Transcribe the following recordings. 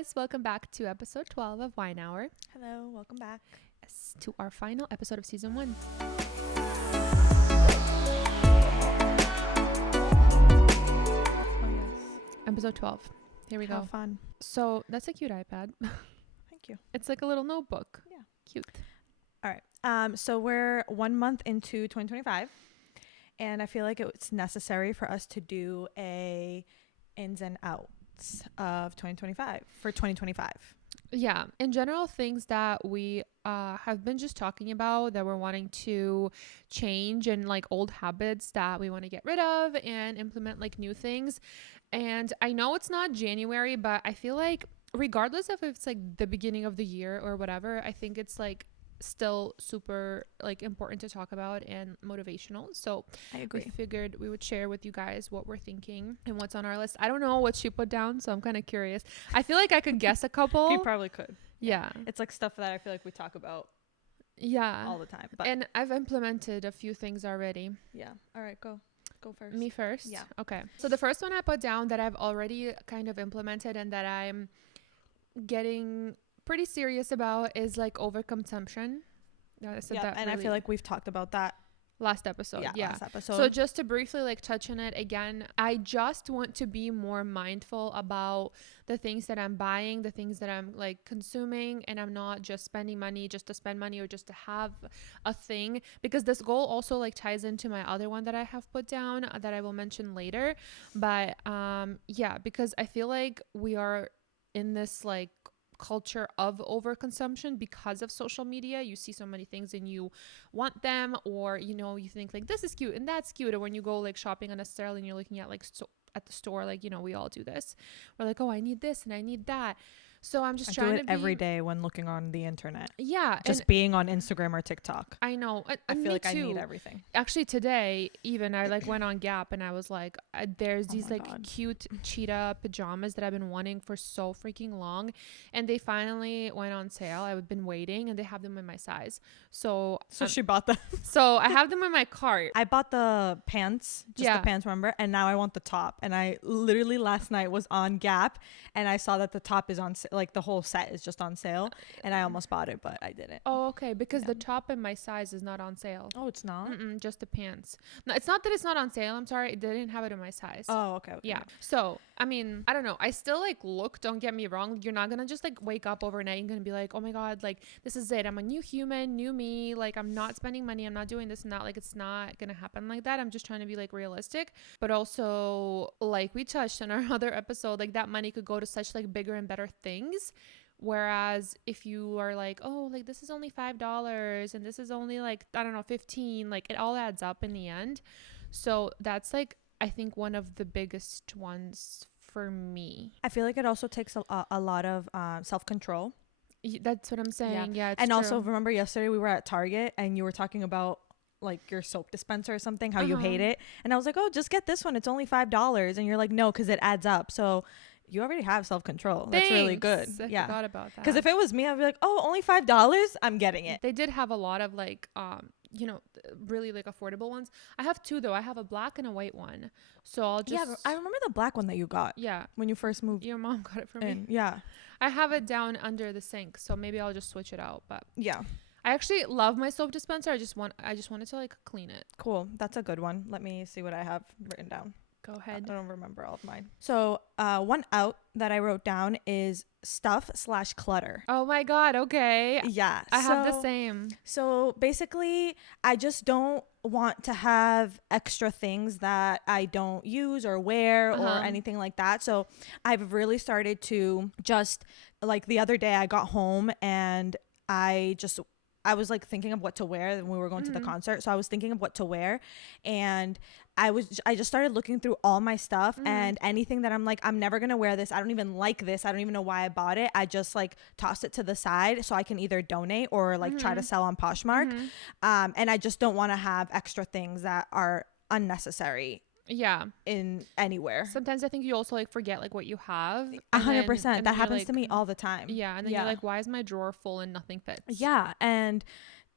guys, welcome back to episode 12 of Wine Hour. Hello, welcome back. Yes, to our final episode of season 1. Oh yes. Episode 12. Here we How go. fun. So that's a cute iPad. Thank you. It's like a little notebook. Yeah. Cute. All right. So we're 1 month into 2025, and I feel like it's necessary for us to do a ins and outs of 2025 for 2025. Yeah. In general, things that we have been just talking about that we're wanting to change, and like old habits that we want to get rid of and implement like new things. And I know it's not January, but I feel like regardless of if it's like the beginning of the year or whatever, I think it's like still super like important to talk about and motivational. So I we agree. figured we would share with you guys what we're thinking and what's on our list. I don't know what she put down, so I'm kind of curious. I feel like I could guess a couple. You probably could. Yeah. It's like stuff that I feel like we talk about Yeah. all the time. But And I've implemented a few things already. yeah. All right, go first. Me first? Yeah. Okay. So the first one I put down that I've already kind of implemented and that I'm getting pretty serious about is like overconsumption. Yeah, I said Yeah, that and I really feel like we've talked about that. last episode. Yeah. Last episode. So just to briefly like touch on it again, I just want to be more mindful about the things that I'm buying, the things that I'm like consuming, and I'm not just spending money just to spend money or just to have a thing, because this goal also like ties into my other one that I have put down that I will mention later. But yeah, because I feel like we are in this like culture of overconsumption because of social media. You see so many things and you want them, or you know, you think like this is cute and that's cute, or when you go like shopping unnecessarily and you're looking at like at the store, like, you know, we all do this, we're like, oh, I need this and I need that. So I'm just I trying do to it be every day when looking on the internet. Yeah, Just and being on Instagram or TikTok. I know. I Me feel like too. I need everything. Actually, today even I like went on Gap and I was like, there's Oh these my like God. cute cheetah pajamas that I've been wanting for so freaking long, and they finally went on sale. I've been waiting, and they have them in my size. So She bought the so I have them in my cart. I bought the pants, just Yeah. the pants, remember? And now I want the top. And I literally last night was on Gap and I saw that the top is on like the whole set is just on sale, and I almost bought it, but I didn't. Oh, okay, because Yeah. the top in my size is not on sale. Oh, it's not? Just the pants. No, it's not that it's not on sale. I'm sorry, they didn't have it in my size. Oh, okay. Yeah. So, I mean, I don't know. I still like look, don't get me wrong. You're not going to just like wake up overnight and going to be like, oh my God, like this is it. I'm a new human, new me. Like I'm not spending money. I'm not doing this and that. Like it's not going to happen like that. I'm just trying to be like realistic. But also, like we touched on our other episode, like that money could go to such like bigger and better things. Whereas if you are like, oh, like this is only $5 and this is only like, I don't know, 15, like it all adds up in the end. So that's like, I think one of the biggest ones for me. I feel like it also takes a lot of self-control. That's what I'm saying. Yeah. It's And true. also, remember yesterday we were at Target and you were talking about like your soap dispenser or something, how you hate it. And I was like, oh, just get this one. It's only $5. And you're like, no, because it adds up. So you already have self-control. That's really good. I Yeah. forgot about that. Because if it was me, I'd be like, oh, only $5? I'm getting it. They did have a lot of like, you know, really like affordable ones. I have two though. I have a black and a white one. So I'll just. Yeah, I remember the black one that you got. Yeah. When you first moved Your mom got it for me. in. Yeah. I have it down under the sink, so maybe I'll just switch it out. But Yeah. I actually love my soap dispenser. I just wanted to like clean it. Cool. That's a good one. Let me see what I have written down. Go I ahead. don't remember all of mine. So one out that I wrote down is stuff/clutter. Oh my God. Okay. Yeah. I have the same. So basically, I just don't want to have extra things that I don't use or wear or anything like that. So I've really started to just, like the other day I got home and I was like thinking of what to wear when we were going to the concert. So I was thinking of what to wear, and I just started looking through all my stuff and anything that I'm like, I'm never going to wear this. I don't even like this. I don't even know why I bought it. I just like toss it to the side so I can either donate or like try to sell on Poshmark. And I just don't want to have extra things that are unnecessary. Yeah. In anywhere. Sometimes I think you also like forget like what you have. 100%. That happens to me all the time. Yeah. And then you're like, why is my drawer full and nothing fits? Yeah. And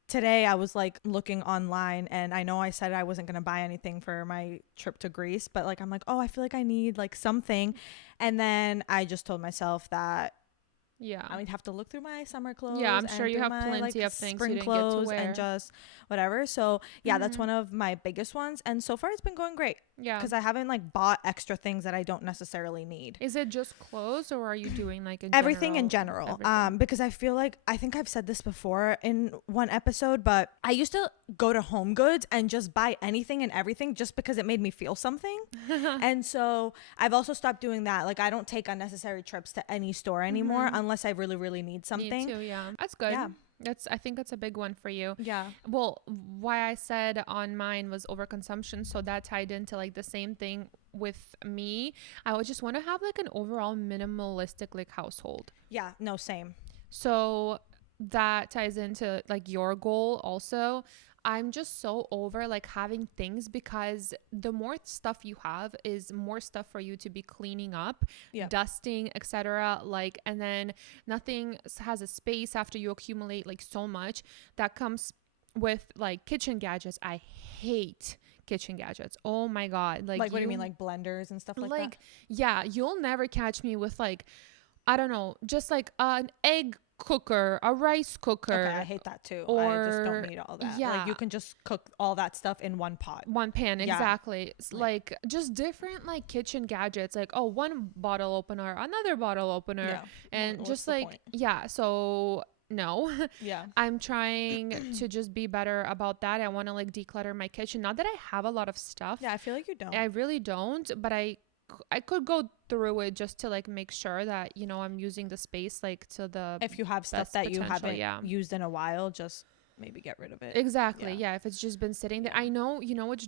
today I was like looking online, and I know I said I wasn't going to buy anything for my trip to Greece, but like I'm like, oh, I feel like I need like something. And then I just told myself that Yeah. I would have to look through my summer clothes. Yeah, I'm sure and you through have my, plenty like, of things you spring didn't get to clothes wear. and just whatever. So yeah, that's Mhm. one of my biggest ones. And so far it's been going great Yeah. because I haven't like bought extra things that I don't necessarily need. Is it just clothes, or are you doing like in Everything general? in general. Everything. Because I feel like, I think I've said this before in one episode, but I used to go to Home Goods and just buy anything and everything just because it made me feel something. And so I've also stopped doing that. Like, I don't take unnecessary trips to any store anymore unless I really, really need something. Me too, yeah. That's good. Yeah. I think that's a big one for you. Yeah. Well, why I said on mine was overconsumption, so that tied into like the same thing with me. I would just want to have like an overall minimalistic like household. Yeah. No, same. So that ties into like your goal also. I'm just so over like having things, because the more stuff you have is more stuff for you to be cleaning up, Yeah. dusting, etc. Like, and then nothing has a space after you accumulate like so much. That comes with like kitchen gadgets. I hate kitchen gadgets. Oh my God. Like what do you mean? Like blenders and stuff like that? Yeah, you'll never catch me with like, I don't know, just like an egg cooker, a rice cooker. Okay, I hate that too. Or, I just don't need all that. yeah. Like, you can just cook all that stuff in one pot. One pan, Yeah. exactly. It's like just different like kitchen gadgets, like, oh, one bottle opener, another bottle opener, Yeah. and What's just the like point? yeah. So no, Yeah. I'm trying to just be better about that. I want to like declutter my kitchen. Not that I have a lot of stuff. Yeah, I feel like you don't. I really don't, but I could go through it just to like make sure that, you know, I'm using the space like to the If you have stuff best that you potential, haven't used in a while, just maybe get rid of it. Exactly. Yeah. If it's just been sitting there, I know, you know, which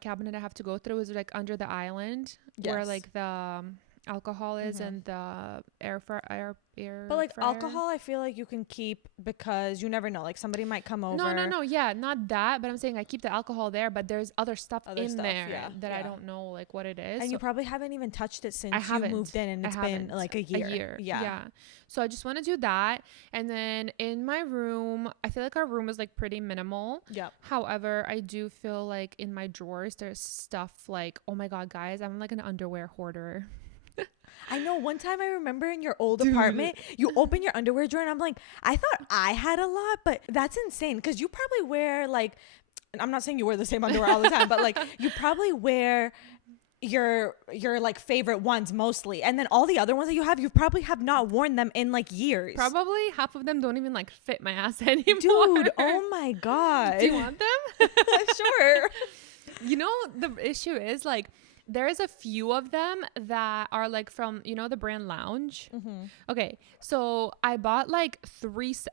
cabinet I have to go through is like under the island where Yes. like the alcohol is and the air But like fryer. alcohol, I feel like you can keep because you never know. Like, somebody might come over. No. Yeah, not that. But I'm saying I keep the alcohol there, but there's other stuff in there yeah, that I yeah. don't know like what it is. And So you probably haven't even touched it since I you haven't moved in, and it's been like a year. Yeah. So I just want to do that. And then in my room, I feel like our room is like pretty minimal. Yeah. However, I do feel like in my drawers, there's stuff like, oh my God, guys, I'm like an underwear hoarder. I know, one time I remember in your old apartment, you open your underwear drawer and I'm like, I thought I had a lot, but that's insane because you probably wear like, I'm not saying you wear the same underwear all the time, but like you probably wear your like favorite ones mostly, and then all the other ones that you probably have not worn them in like years. Probably half of them don't even like fit my ass anymore. Dude, oh my God. Do you want them? Sure. You know, the issue is like, there's a few of them that are like from, you know, the brand Lounge. Okay, so I bought like three sets.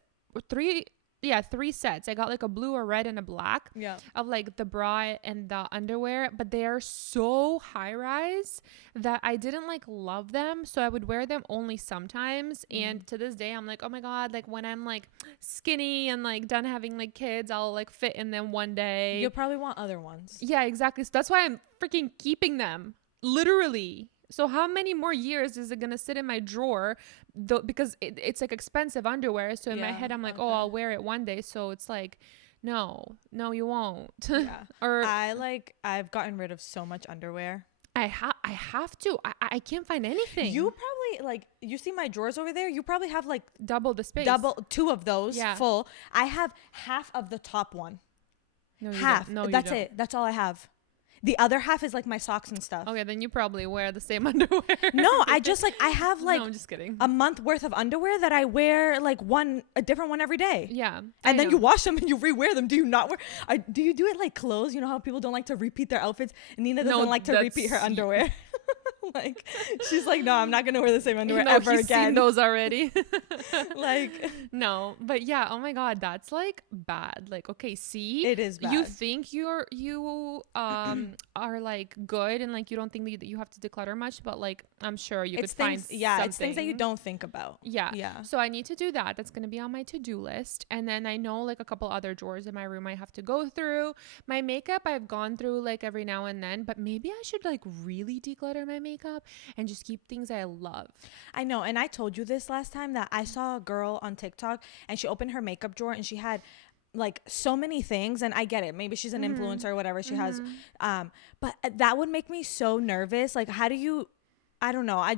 I got like a blue, a red, and a black of like the bra and the underwear, but they are so high rise that I didn't like love them, so I would wear them only sometimes. And to this day I'm like, oh my God, like when I'm like skinny and like done having like kids, I'll like fit in them one day. You'll probably want other ones. Yeah, exactly. So that's why I'm freaking keeping them, literally. So how many more years is it gonna sit in my drawer? Because it's like expensive underwear. So in my head, I'm like, oh, I'll wear it one day. So it's like, no, you won't. Yeah. Or I've gotten rid of so much underwear. I have to. I can't find anything. You probably like, you see my drawers over there? You probably have like double the space. two of those full. I have half of the top one. No, you half. Don't. No, That's you don't. it. That's all I have. The other half is like my socks and stuff. Okay, then you probably wear the same underwear. No, I just like, I have like no, I'm just kidding. a month worth of underwear that I wear like a different one every day. Yeah. And then you wash them and you rewear them. Do you not wear? Do you do it like clothes? You know how people don't like to repeat their outfits? Nina doesn't like to repeat her underwear. Like, she's like, no, I'm not gonna wear the same underwear ever again. Seen those already. Like, no, but yeah, oh my God, that's like bad. Like, okay, see, it is bad. You think you are like good and like you don't think that you have to declutter much, but like I'm sure you could find something. It's things that you don't think about. Yeah. So I need to do that. That's gonna be on my to-do list. And then I know like a couple other drawers in my room I have to go through. My makeup I've gone through like every now and then, but maybe I should like really declutter my makeup and just keep things I love. I know, and I told you this last time that I saw a girl on TikTok and she opened her makeup drawer and she had like so many things, and I get it, maybe she's an influencer or whatever she has, but that would make me so nervous. Like, how do you I don't know. I'm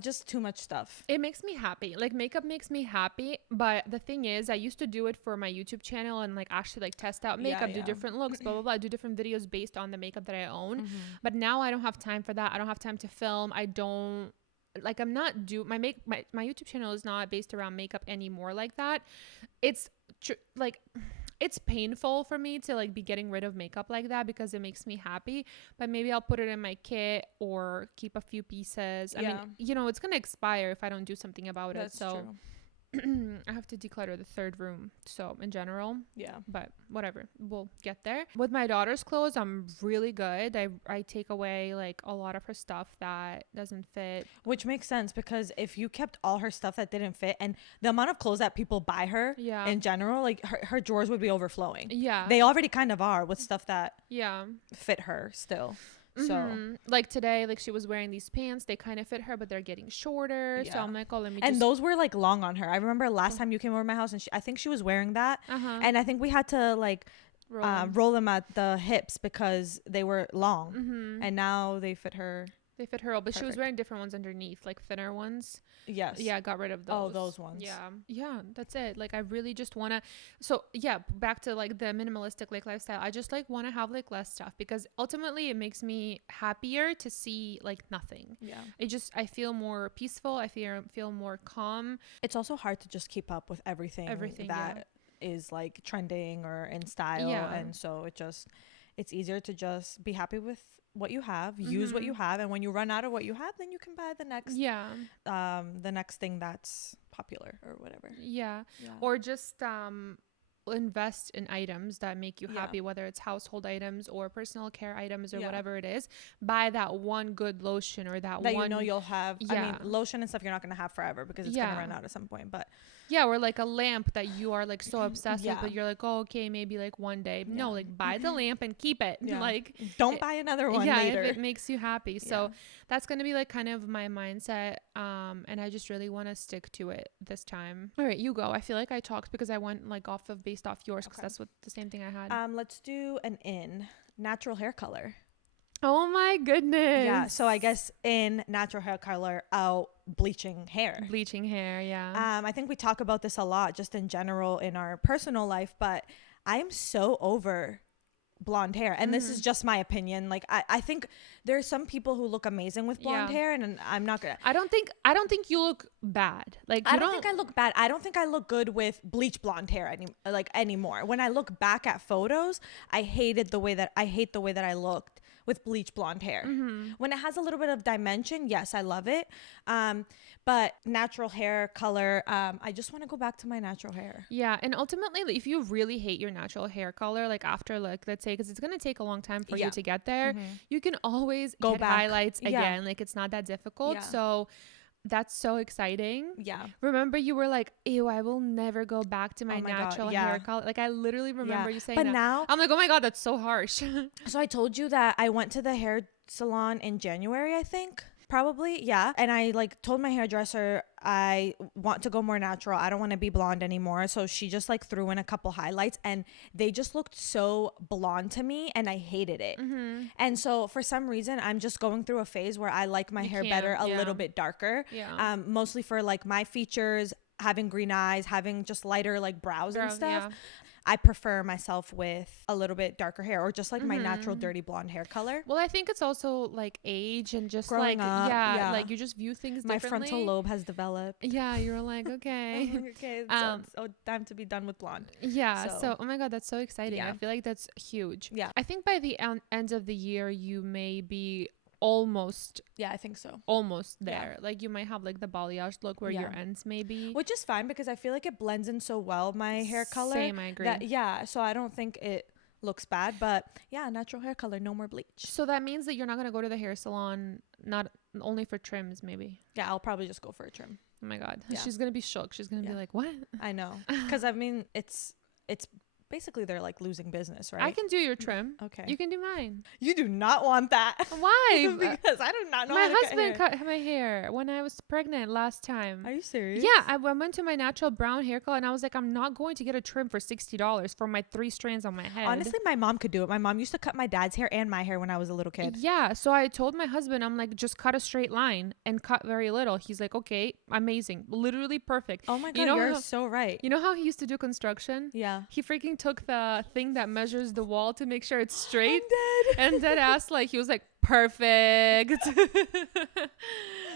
just too much stuff. It makes me happy. Like makeup makes me happy. But the thing is, I used to do it for my YouTube channel and like actually like test out makeup, do different looks, blah, blah, blah. Do different videos based on the makeup that I own. But now I don't have time for that. I don't have time to film. I don't like, I'm not my YouTube channel is not based around makeup anymore like that. It's like, it's painful for me to like be getting rid of makeup like that because it makes me happy, but maybe I'll put it in my kit or keep a few pieces. I mean, you know, it's gonna expire if I don't do something about it. So true. I have to declutter the third room. So in general, but whatever, we'll get there. With my daughter's clothes, I'm really good. I take away like a lot of her stuff that doesn't fit, which makes sense because if you kept all her stuff that didn't fit, and the amount of clothes that people buy her in general, like her drawers would be overflowing. They already kind of are with stuff that fit her still. So like today, like she was wearing these pants, they kind of fit her, but they're getting shorter. So I'm like, oh, let me and those were like long on her. I remember last time you came over my house and I think she was wearing that, and I think we had to like roll them at the hips because they were long, and now they fit her. But perfect. She was wearing different ones underneath, like thinner ones. Yes. Yeah, got rid of those. Oh, those ones. Yeah, that's it. Like I really just want to, so yeah, back to like the minimalistic like lifestyle. I just like want to have like less stuff because ultimately it makes me happier to see like nothing. I feel more peaceful. I feel more calm. It's also hard to just keep up with everything that is like trending or in style. And so it's easier to just be happy with what you have, use what you have, and when you run out of what you have, then you can buy the next thing that's popular or whatever. Or just invest in items that make you happy, whether it's household items or personal care items or whatever it is. Buy that one good lotion or that one you know you'll have. I mean, lotion and stuff you're not going to have forever because it's going to run out at some point, but or like a lamp that you are like so obsessed with, but you're like, oh, okay, maybe like one day. No, like buy the lamp and keep it. Like don't buy another one later. If it makes you happy. So that's going to be like kind of my mindset. And I just really want to stick to it this time. All right, you go. I feel like I talked because I went like based off yours because that's what the same thing I had. Let's do natural hair color. Oh my goodness. Yeah, so I guess in natural hair color, bleaching hair. I think we talk about this a lot just in general in our personal life, but I am so over blonde hair, and this is just my opinion. Like I think there's some people who look amazing with blonde hair, and I'm not gonna. I don't think you look bad. Like I don't think I look bad. I don't think I look good with bleach blonde hair anymore. When I look back at photos, I hate the way that I looked with bleach blonde hair. When it has a little bit of dimension, yes, I love it. But natural hair color, I just want to go back to my natural hair. Yeah, and ultimately, if you really hate your natural hair color, like after like let's say, because it's gonna take a long time for you to get there, you can always go back, highlights again. Like it's not that difficult. So that's so exciting. Remember you were like, ew, I will never go back to my natural hair color. Like I literally remember you saying that. But now I'm like, oh my God, that's so harsh. So I told you that I went to the hair salon in January, I think. Probably, yeah. And I like told my hairdresser I want to go more natural. I don't want to be blonde anymore. So she just like threw in a couple highlights and they just looked so blonde to me and I hated it. And so for some reason, I'm just going through a phase where I like my hair better a little bit darker. Mostly for like my features, having green eyes, having just lighter like brows and stuff. I prefer myself with a little bit darker hair or just like my natural dirty blonde hair color. Well, I think it's also like age and just growing like up, like you just view things differently. My frontal lobe has developed. Yeah, you're like, okay. So time to be done with blonde. So oh my God, that's so exciting. I feel like that's huge. I think by the end of the year you may be almost I think so, almost there. Like you might have like the balayage look where your ends maybe, which is fine because I feel like it blends in so well my hair color. Same, I agree. So I don't think it looks bad, but natural hair color, no more bleach. So that means that you're not going to go to the hair salon, not only for trims maybe. I'll probably just go for a trim. Oh my God, she's gonna be shook. She's gonna be like, what? I know, because I mean it's basically they're like losing business, right? I can do your trim. Okay. You can do mine. You do not want that. Why? Because I do not know My how to husband cut hair. cut my hair when I was pregnant last time. Are you serious? Yeah, I went to my natural brown hair color and I was like, I'm not going to get a trim for $60 for my 3 strands on my head. Honestly, my mom could do it. My mom used to cut my dad's hair and my hair when I was a little kid. Yeah, so I told my husband, I'm like, just cut a straight line and cut very little. He's like, okay, amazing, literally perfect. Oh my God, You know you're how- so right. You know how he used to do construction? Yeah. He freaking took the thing that measures the wall to make sure it's straight. I'm dead. And dead ass, like, he was like, perfect.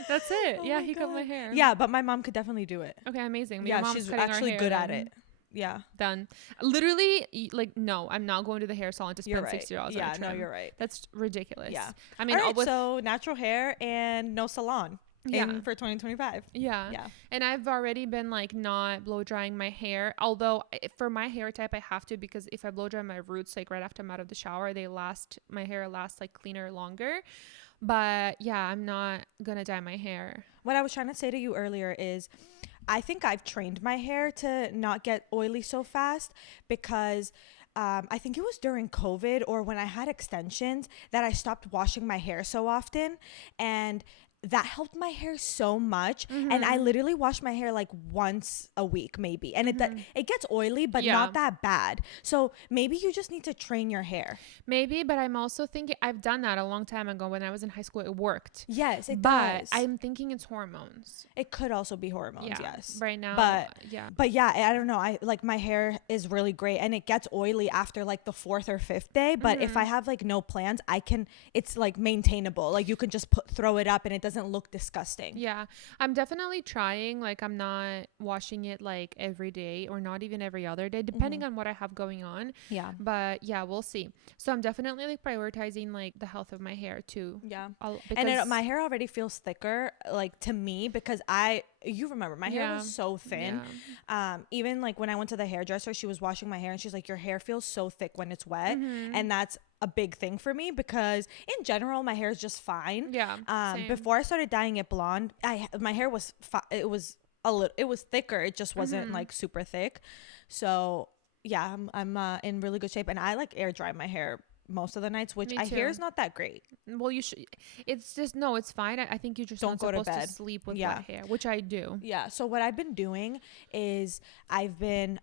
That's it. Oh Yeah, my he cut my God. hair. Yeah, but my mom could definitely do it. Okay, amazing. Yeah, Your mom's she's cutting our actually hair good at then. it. Yeah. Done. Literally, like, no, I'm not going to the hair salon to You're spend right. $60 Yeah, on a trim. no, you're right. That's ridiculous. Yeah. I mean, All right, with, so natural hair and no salon yeah. for 2025. Yeah. Yeah. And I've already been like not blow drying my hair. Although for my hair type, I have to, because if I blow dry my roots, like right after I'm out of the shower, my hair lasts like cleaner longer. But yeah, I'm not going to dye my hair. What I was trying to say to you earlier is I think I've trained my hair to not get oily so fast because I think it was during COVID or when I had extensions that I stopped washing my hair so often, and that helped my hair so much. And I literally wash my hair like once a week maybe, and it gets oily but Yeah. not that bad. So maybe you just need to train your hair. Maybe, but I'm also thinking I've done that a long time ago when I was in high school. It worked. Yes, it But does. I'm thinking it's hormones. It could also be hormones. Yeah. Yes, Right now. But yeah. But yeah, I don't know. I like my hair is really great and it gets oily after like the 4th or 5th day. But if I have like no plans, it's like maintainable. Like you can just throw it up and it doesn't look disgusting. Yeah, I'm definitely trying. Like, I'm not washing it like every day or not even every other day, depending on what I have going on. Yeah. But yeah, we'll see. So I'm definitely like prioritizing like the health of my hair too. Yeah. Because My hair already feels thicker, like to me, because you remember my hair was so thin. Even like when I went to the hairdresser, she was washing my hair and she's like, your hair feels so thick when it's wet. And that's a big thing for me because in general my hair is just fine. Yeah. Same. Before I started dyeing it blonde, my hair was it was thicker. It just wasn't like super thick. So yeah, I'm in really good shape, and I like air dry my hair most of the nights, which Me I hear too. is not that great. Well, you should. It's just no. It's fine. I think you're just Don't not go to supposed to bed. sleep with Yeah. wet hair, which I do. Yeah. So what I've been doing is I've been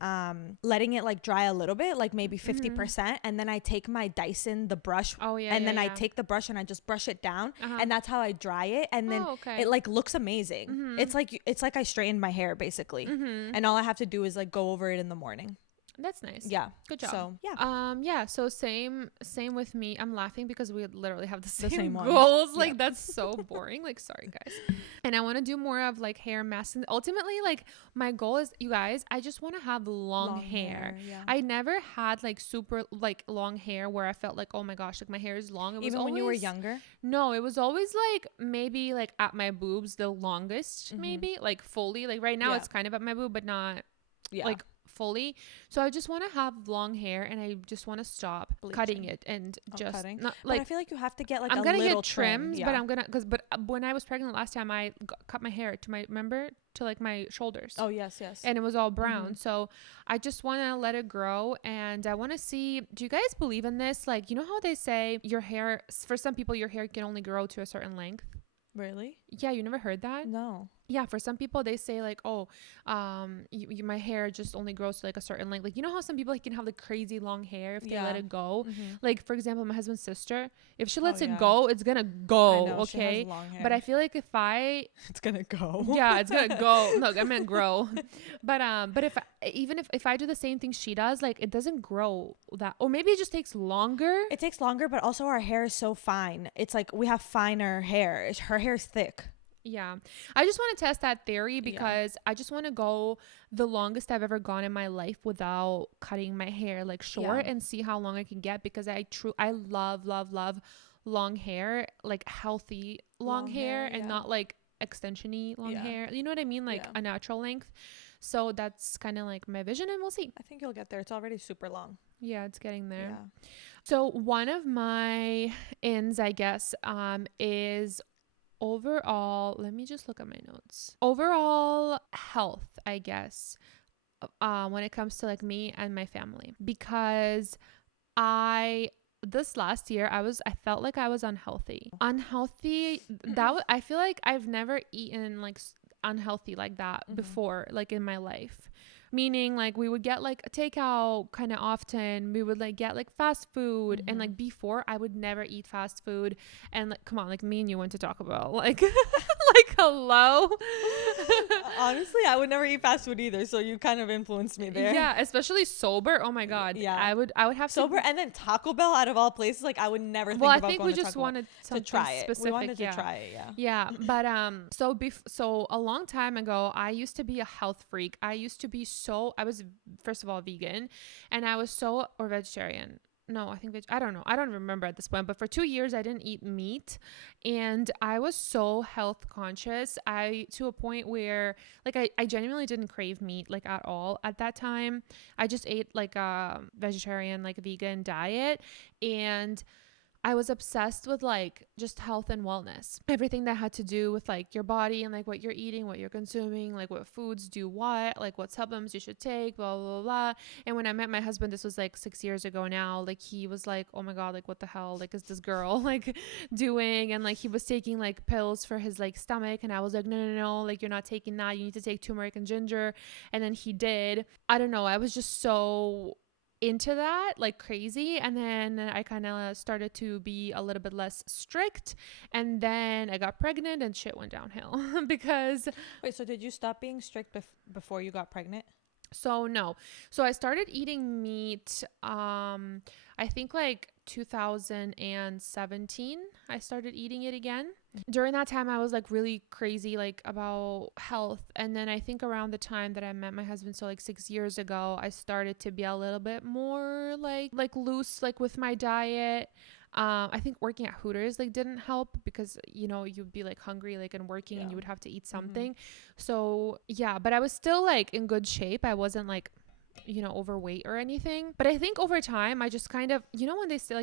letting it like dry a little bit, like maybe 50%, and then I take my Dyson, the brush, Oh yeah. and yeah, then I yeah. take the brush and I just brush it down, Uh-huh. and that's how I dry it, and then Oh, okay. it like looks amazing. It's like I straightened my hair basically, and all I have to do is like go over it in the morning. That's nice. Yeah. Good job. So yeah. Yeah, so same with me. I'm laughing because we literally have the same ones. goals. Like Yep. that's so boring. Like, sorry guys. And I want to do more of like hair masks. And ultimately, like my goal is, you guys, I just want to have long hair. Yeah. I never had like super like long hair where I felt like, oh my gosh, like my hair is long. It was Even when you were always- younger. No, it was always like maybe like at my boobs the longest, maybe like fully. Like right now Yeah. it's kind of at my boob, but not Yeah. like fully. So I just want to have long hair, and I just want to stop cutting it and just cutting? not But like I feel like you have to get like I'm a gonna little get trims, trim. but Yeah. I'm gonna but when I was pregnant last time, I cut my hair to to like my shoulders. Oh yes, yes. And it was all brown. So I just want to let it grow, and I want to see, do you guys believe in this? Like, you know how they say your hair, for some people your hair can only grow to a certain length? Really? Yeah, you never heard that? No. Yeah, for some people they say like, oh, my hair just only grows to like a certain length. Like, you know how some people like, can have like crazy long hair if they let it go. Like, for example, my husband's sister, if she lets it go, it's gonna go. Okay, but I feel like if it's gonna go. yeah, it's gonna go. Look, I meant grow. But if I do the same thing she does, like it doesn't grow that, or maybe it just takes longer. It takes longer, but also our hair is so fine. It's like we have finer hair. Her hair is thick. Yeah. I just want to test that theory because I just want to go the longest I've ever gone in my life without cutting my hair like short and see how long I can get, because I love long hair, like healthy long hair and not like extension-y long hair. You know what I mean? Like a natural length. So that's kind of like my vision, and we'll see. I think you'll get there. It's already super long. Yeah, it's getting there. Yeah. So one of my ins, I guess, is overall, let me just look at my notes. Overall health, I guess. when it comes to like me and my family, because I this last year I felt like I was unhealthy. I feel like I've never eaten like unhealthy like that before, like in my life. Meaning like we would get like a takeout kind of often. We would like get like fast food, and like before I would never eat fast food. And like, come on, like me and you went to Taco Bell, like like hello. Honestly, I would never eat fast food either, so you kind of influenced me there. Yeah, especially sober. Oh my god. Yeah, I would have sober, and then Taco Bell out of all places. Like I would never think I about think going we to just Taco Bell wanted to something try it. specific. We wanted Yeah. to try it. Yeah. Yeah, but so a long time ago, I used to be a health freak. I was first of all vegan, and I was or vegetarian. No, I think I don't know. I don't remember at this point, but for 2 years I didn't eat meat, and I was so health conscious. To a point where like I genuinely didn't crave meat like at all at that time. I just ate like a vegetarian, like a vegan diet, and I was obsessed with like just health and wellness. Everything that had to do with like your body and like what you're eating, what you're consuming, like what foods do what, like what supplements you should take, blah, blah, blah, blah. And when I met my husband, this was like 6 years ago now, like he was like, oh my God, like what the hell, like is this girl like doing? And like he was taking like pills for his like stomach. And I was like, no, no, no, like you're not taking that. You need to take turmeric and ginger. And then he did. I don't know. I was just so into that like crazy, and then I kind of started to be a little bit less strict, and then I got pregnant and shit went downhill because Wait, so did you stop being strict before you got pregnant? no. So I started eating meat I think like 2017 I started eating it again. During that time I was like really crazy like about health, and then I think around the time that I met my husband, so like 6 years ago, I started to be a little bit more like loose like with my diet. I think working at Hooters like didn't help because you'd be like hungry like and working, and you would have to eat something. So yeah, but I was still like in good shape. I wasn't like overweight or anything. But I think over time I just kind of, when they say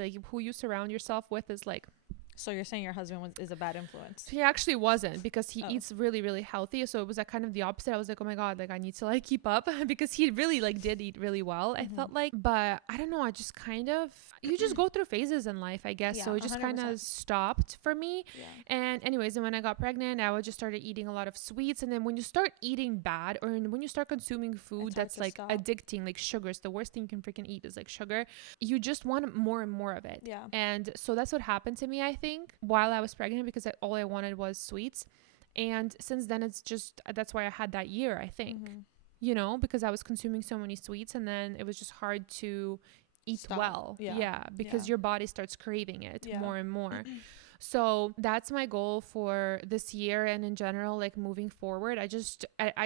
like who you surround yourself with is like. So you're saying your husband is a bad influence? He actually wasn't, because he eats really, really healthy. So it was like kind of the opposite. I was like, oh my God, like I need to like keep up because he really like did eat really well. I felt like, but I don't know. I just kind of, you just go through phases in life, I guess. Yeah, so it just kind of stopped for me. Yeah. And anyways, and when I got pregnant, I just started eating a lot of sweets. And then when you start eating bad, or when you start consuming food that's like addicting, like sugar, it's the worst thing you can freaking eat is like sugar. You just want more and more of it. Yeah. And so that's what happened to me, I think, while I was pregnant, because all I wanted was sweets. And since then, it's just, that's why I had that year, I think, because I was consuming so many sweets, and then it was just hard to eat well. Yeah. Because your body starts craving it more and more. So that's my goal for this year, and in general, like moving forward. I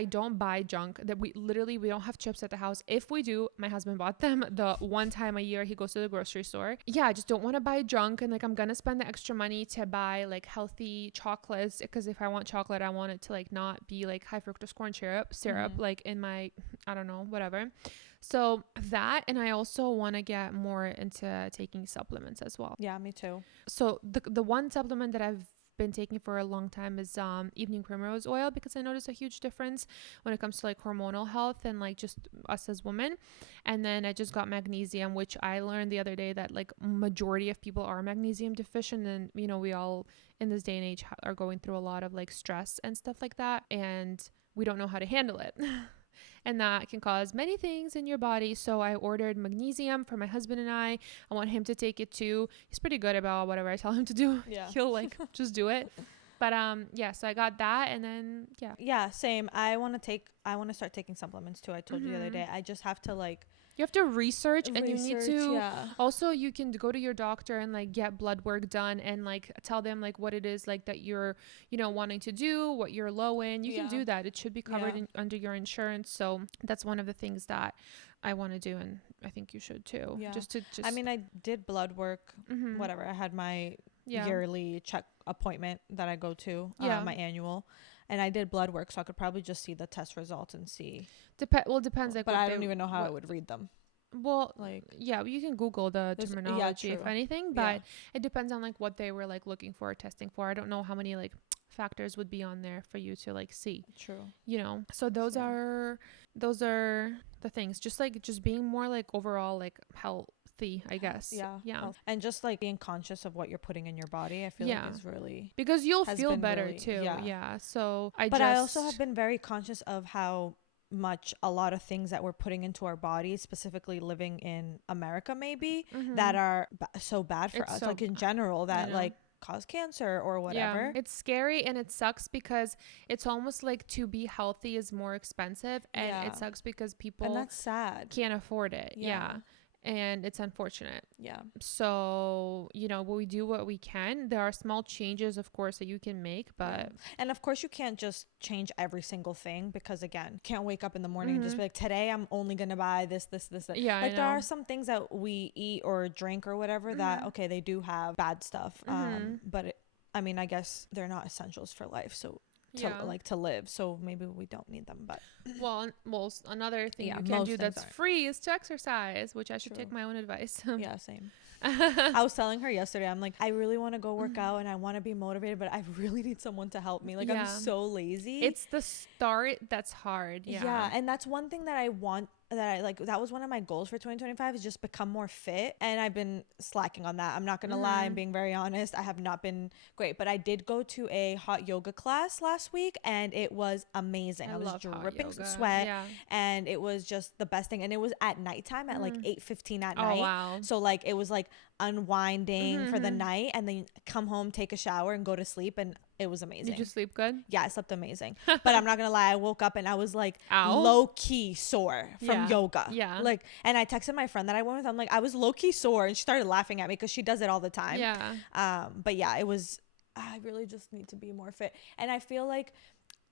don't buy junk. That we don't have chips at the house. If we do, my husband bought them the one time a year he goes to the grocery store. Yeah, I just don't want to buy junk, and like I'm gonna spend the extra money to buy like healthy chocolates, because if I want chocolate, I want it to like not be like high fructose corn syrup like in my, I don't know, whatever. So that, and I also want to get more into taking supplements as well. Yeah, me too. So the one supplement that I've been taking for a long time is evening primrose oil, because I noticed a huge difference when it comes to like hormonal health and like just us as women. And then I just got magnesium, which I learned the other day that like majority of people are magnesium deficient, and we all in this day and age are going through a lot of like stress and stuff like that, and we don't know how to handle it. And that can cause many things in your body. So I ordered magnesium for my husband and I want him to take it too. He's pretty good about whatever I tell him to do. Yeah. He'll like just do it. But yeah, so I got that, and then Yeah, same. I want to start taking supplements too. I told you the other day. I just have to like, you have to research, and you need to also, you can go to your doctor and like get blood work done, and like tell them like what it is like that you're wanting to do, what you're low in. You can do that. It should be covered under your insurance. So that's one of the things that I want to do, and I think you should too. I mean, I did blood work, whatever. I had my yearly check appointment that I go to, my annual. And I did blood work, so I could probably just see the test results and see. Well, it depends. Like, but I don't even know how I would read them. Well, like, yeah, you can Google the terminology if anything, but it depends on like what they were like looking for or testing for. I don't know how many like factors would be on there for you to like see. True. You know, so those are the things. Just being more like overall like healthy, I guess. Yeah. And just like being conscious of what you're putting in your body, I feel like is really, because you'll feel better too. So I also have been very conscious of how much a lot of things that we're putting into our bodies, specifically living in America maybe, that are so bad for us, like in general, that like cause cancer or whatever. It's scary, and it sucks because it's almost like to be healthy is more expensive, and it sucks because people, and that's sad, can't afford it. And it's unfortunate. So, you know, we do what we can. There are small changes, of course, that you can make, but and of course you can't just change every single thing, because again, can't wake up in the morning and just be like, today I'm only gonna buy this. Like there are some things that we eat or drink or whatever that, okay, they do have bad stuff, but I mean, I guess they're not essentials for life, so to live, so maybe we don't need them. But well, another thing you can do that's free is to exercise, which I should take my own advice. Same. I was telling her yesterday, I'm like, I really want to go work out and I want to be motivated, but I really need someone to help me. Like I'm so lazy. It's the start that's hard. And that's one thing that I want, that was one of my goals for 2025, is just become more fit, and I've been slacking on that. I'm not gonna lie, I'm being very honest, I have not been great, but I did go to a hot yoga class last week and it was amazing. I was dripping sweat, and it was just the best thing, and it was at nighttime at like 8:15 at night. Wow. So like it was like unwinding for the night, and then come home, take a shower, and go to sleep, and it was amazing. Did you sleep good? Yeah, I slept amazing. But I'm not gonna lie, I woke up and I was like low key sore from yoga. Like, and I texted my friend that I went with. I'm like, I was low key sore, and she started laughing at me because she does it all the time. But yeah, it was. I really just need to be more fit, and I feel like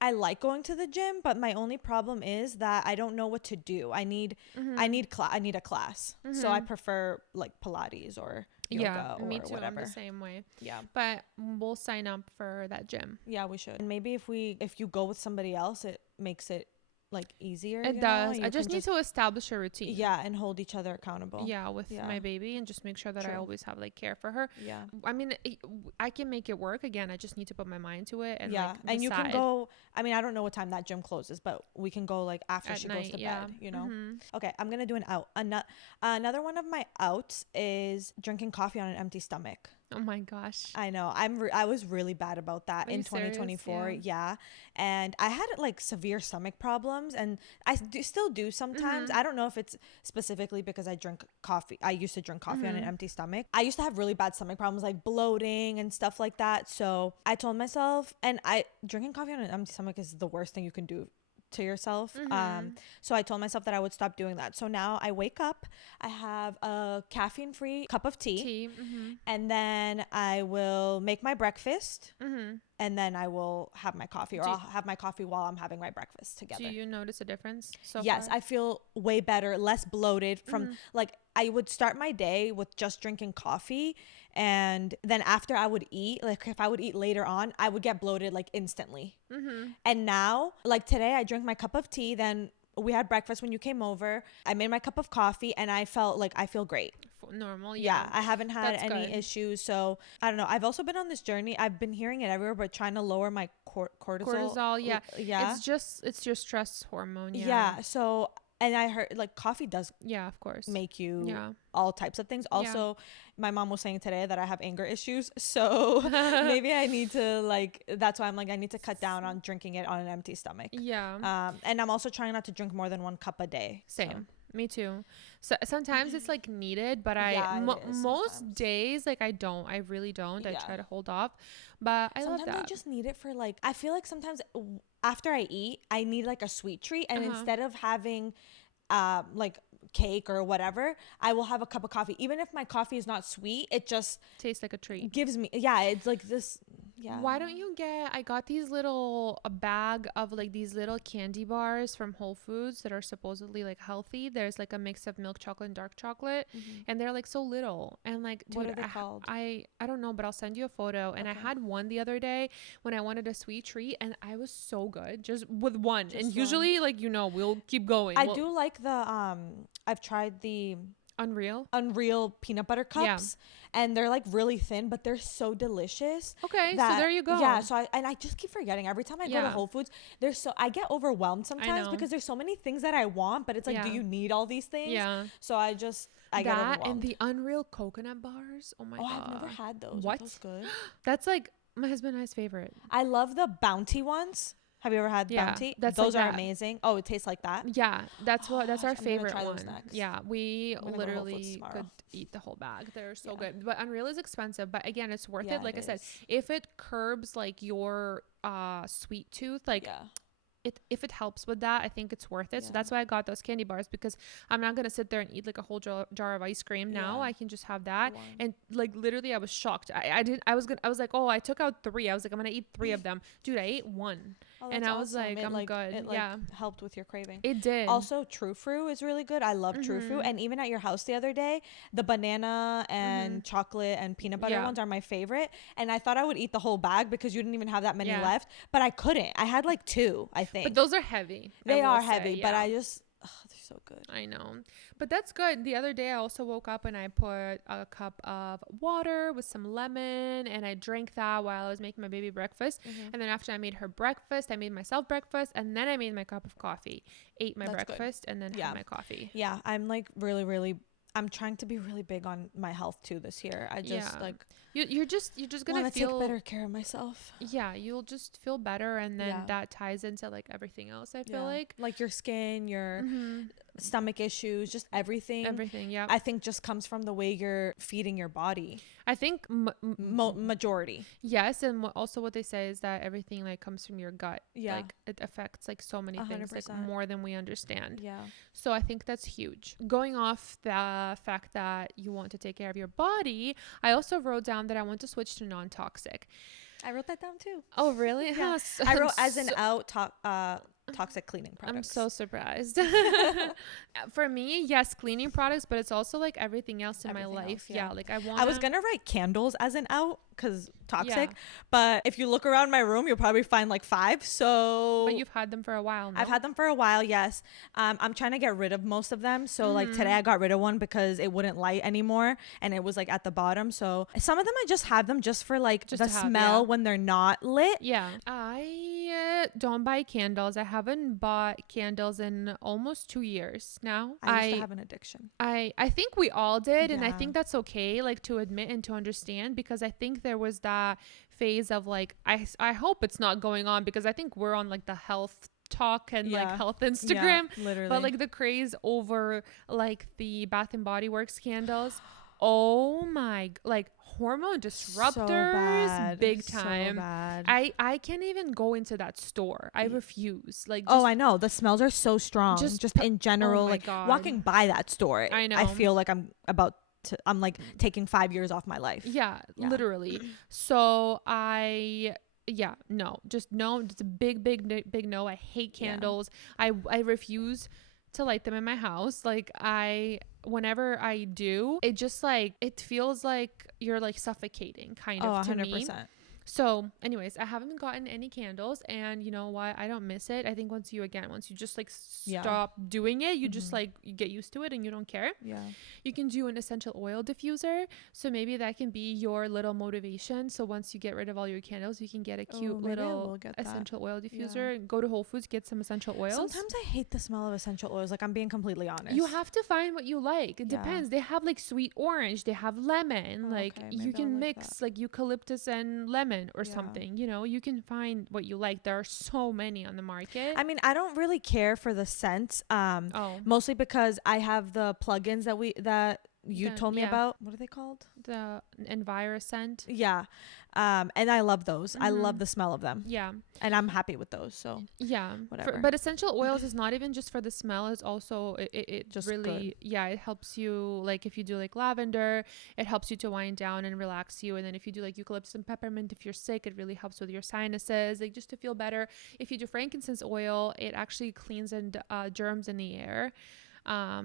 I like going to the gym, but my only problem is that I don't know what to do. I need a class. So I prefer like Pilates or yoga or me too, whatever. I'm the same way. But we'll sign up for that gym. Yeah, we should. And maybe if you go with somebody else, it makes it like easier. It does. I just need to establish a routine. And hold each other accountable. With my baby, and just make sure that I always have like care for her. I mean, I can make it work. Again, I just need to put my mind to it, and and you can go. I mean, I don't know what time that gym closes, but we can go like after she goes to bed, you know. Okay, I'm gonna do an out. Another one of my outs is drinking coffee on an empty stomach. Oh my gosh. I know. I was really bad about that in 2024. And I had like severe stomach problems, and I still do sometimes. I don't know if it's specifically because I drink coffee. I used to drink coffee on an empty stomach. I used to have really bad stomach problems, like bloating and stuff like that. So I told myself, and drinking coffee on an empty stomach is the worst thing you can do to yourself. So I told myself that I would stop doing that. So now I wake up, I have a caffeine-free cup of tea. And then I will make my breakfast, and then I will have my coffee, or I'll have my coffee while I'm having my breakfast together. Do you notice a difference so Yes, far? I feel way better, less bloated from like, I would start my day with just drinking coffee, and then after I would eat, like if I would eat later on, I would get bloated like instantly. And now, like today, I drank my cup of tea, then we had breakfast when you came over, I made my cup of coffee, and I felt like I feel great. Normal. I haven't had any issues. So I don't know, I've also been on this journey, I've been hearing it everywhere, but trying to lower my cortisol. It's your stress hormone. So, and I heard like coffee does of course make you all types of things. Also, my mom was saying today that I have anger issues, so maybe I need to like, that's why I'm like, I need to cut down on drinking it on an empty stomach. And I'm also trying not to drink more than 1 cup a day. Same. Me too. So sometimes it's like needed, but most days like I really don't. I try to hold off, but sometimes love that. I just need it for like, I feel like sometimes after I eat, I need like a sweet treat, and instead of having like cake or whatever, I will have a cup of coffee. Even if my coffee is not sweet, it just tastes like a treat. Gives me it's like this. Why don't you I got these a bag of like these little candy bars from Whole Foods that are supposedly like healthy. There's like a mix of milk chocolate and dark chocolate, and they're like so little, and like, dude, what are they called? I don't know, but I'll send you a photo. And I had one the other day when I wanted a sweet treat, and I was so good just with one. Usually like, we'll keep going. I do like the I've tried the Unreal peanut butter cups, and they're like really thin, but they're so delicious. Okay, so That there you go. Yeah, so I just keep forgetting every time I go to Whole Foods. I get overwhelmed sometimes know. because there's so many things that I want, but it's like, do you need all these things? Yeah. So I get That overwhelmed. and the Unreal coconut bars. Oh my god. I've never had those. What? Are those good? That's like my husband and I's favorite. I love the Bounty ones. Have you ever had Bounty? Those are amazing. Oh, it tastes like that? Yeah, that's our I'm gonna favorite try one. those next. Yeah, we I'm gonna go to Whole Foods literally tomorrow. could eat the whole bag. They're so good. But Unreal is expensive, but again, it's worth Yeah, it. Like I it said, is. if it curbs like your sweet tooth, like if it helps with that, I think it's worth it. So that's why I got those candy bars, because I'm not gonna sit there and eat like a whole jar of ice cream. Now I can just have that. And like literally I was shocked. I was like, oh, I took out 3. I was like, I'm gonna eat 3 of them. Dude, I ate 1. And I was like, I'm good. It helped with your craving. It did. Also, True Fruit is really good. I love True Fruit. And even at your house the other day, the banana and chocolate and peanut butter ones are my favorite. And I thought I would eat the whole bag because you didn't even have that many left, but I couldn't. I had like 2, I think. But those are heavy. They are heavy, but I just, they're so good. I know. But that's good. The other day I also woke up and I put a cup of water with some lemon and I drank that while I was making my baby breakfast. And then after I made her breakfast, I made myself breakfast, and then I made my cup of coffee, ate my breakfast, and then had my coffee. Yeah, I'm like really I'm trying to be really big on my health too this year. I just like you're just gonna take better care of myself. Yeah, you'll just feel better, and then that ties into like everything else. I feel like your skin, your stomach issues, just everything. Yeah, I think just comes from the way you're feeding your body. I think majority. Yes, and also what they say is that everything like comes from your gut. Yeah, like it affects like so many 100%. Things, like more than we understand. Yeah. So I think that's huge. Going off the fact that you want to take care of your body, I also wrote down that I want to switch to non-toxic. I wrote that down too. Oh, really? Yeah. I wrote as an toxic cleaning products. I'm so surprised. For me, yes, cleaning products, but it's also like everything else in my life. Yeah, like I was gonna write candles as an out because toxic, but if you look around my room, you'll probably find like 5. So, but you've had them for a while. No? I've had them for a while. Yes, I'm trying to get rid of most of them. So like today, I got rid of one because it wouldn't light anymore, and it was like at the bottom. So some of them, I just have them just for like just the smell when they're not lit. Yeah, I don't buy candles. I haven't bought candles in almost 2 years now. I used to have an addiction. I think we all did, and I think that's okay, like to admit and to understand, because I think there was that phase of like I hope it's not going on, because I think we're on like the health talk and like health Instagram, literally. But like the craze over like the Bath and Body Works candles. Oh my, like hormone disruptors, big time. So bad. I can't even go into that store. I refuse. Like, I know the smells are so strong. Just in general, like walking by that store, I know I feel like I'm like taking 5 years off my life. Yeah. Literally. So no, just no. It's a big no. I hate candles. I refuse to light them in my house. Like whenever I do, it just like, it feels like you're like suffocating kind of to 100%. Me. So anyways, I haven't gotten any candles, and you know what? I don't miss it. I think once you just like stop doing it, you just like you get used to it and you don't care. Yeah. You can do an essential oil diffuser. So maybe that can be your little motivation. So once you get rid of all your candles, you can get a cute little essential oil diffuser. Yeah. Go to Whole Foods, get some essential oils. Sometimes I hate the smell of essential oils. Like, I'm being completely honest. You have to find what you like. It depends. They have like sweet orange. They have lemon. You can mix like eucalyptus and lemon or something, you know, you can find what you like. There are so many on the market. I mean, I don't really care for the scents, mostly because I have the plugins that you told me about. What are they called? The Enviro scent. Yeah. And I love those. I love the smell of them. Yeah. And I'm happy with those. So yeah, whatever. But essential oils is not even just for the smell. It's also, it just really, it helps you. Like if you do like lavender, it helps you to wind down and relax you. And then if you do like eucalyptus and peppermint, if you're sick, it really helps with your sinuses, like just to feel better. If you do frankincense oil, it actually cleans and germs in the air.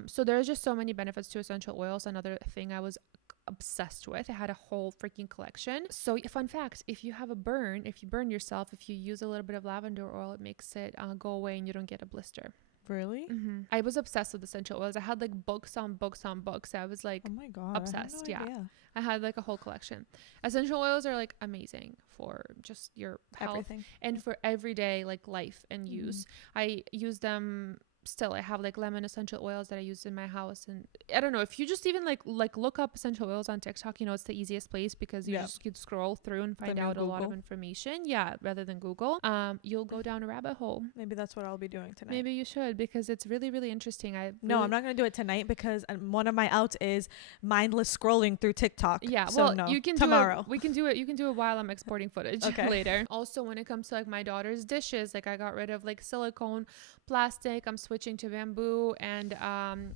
So there's just so many benefits to essential oils. Another thing I was obsessed with, I had a whole freaking collection. So fun fact, if you burn yourself, if you use a little bit of lavender oil, it makes it go away and you don't get a blister. Really? I was obsessed with essential oils. I had like books on books on books. I was like Oh my God. obsessed. I had no idea. I had like a whole collection. Essential oils are like amazing for just your health Everything. and for everyday like life and use. I use them still. I have like lemon essential oils that I use in my house, and I don't know if you just even like look up essential oils on TikTok, you know, it's the easiest place because you just could scroll through and find out a lot of information. Yeah, rather than Google. You'll go down a rabbit hole. Maybe that's what I'll be doing tonight. Maybe you should, because it's really, really interesting. I'm not gonna do it tonight because one of my outs is mindless scrolling through TikTok. Yeah, so well, no. you can tomorrow. do it. We can do it. You can do it while I'm exporting footage Okay. later. Also, when it comes to like my daughter's dishes, like I got rid of like silicone, plastic. I'm switching to bamboo and